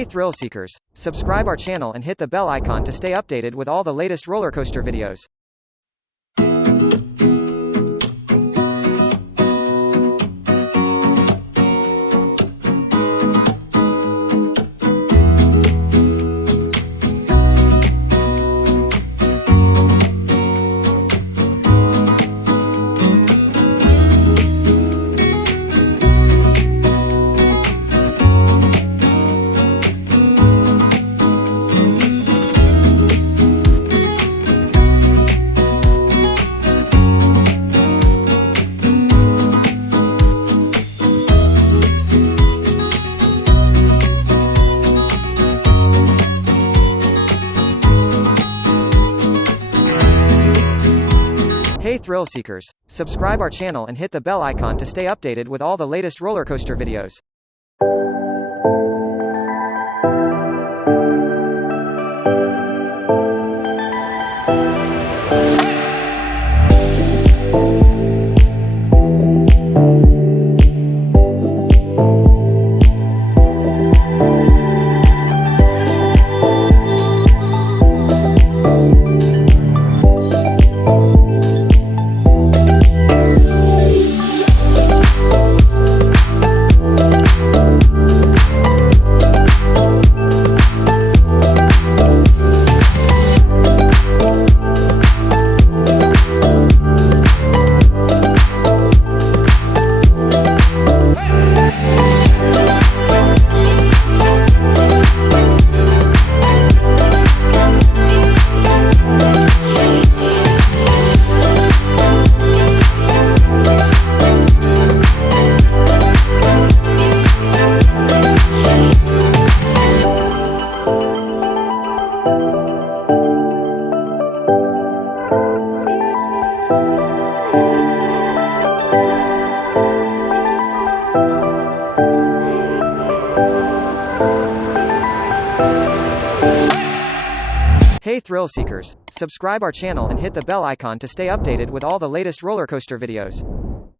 Hey thrill seekers, subscribe our channel and hit the bell icon to stay updated with all the latest roller coaster videos. Hey thrill seekers, subscribe our channel and hit the bell icon to stay updated with all the latest roller coaster videos. Hey thrill seekers, subscribe our channel and hit the bell icon to stay updated with all the latest roller coaster videos.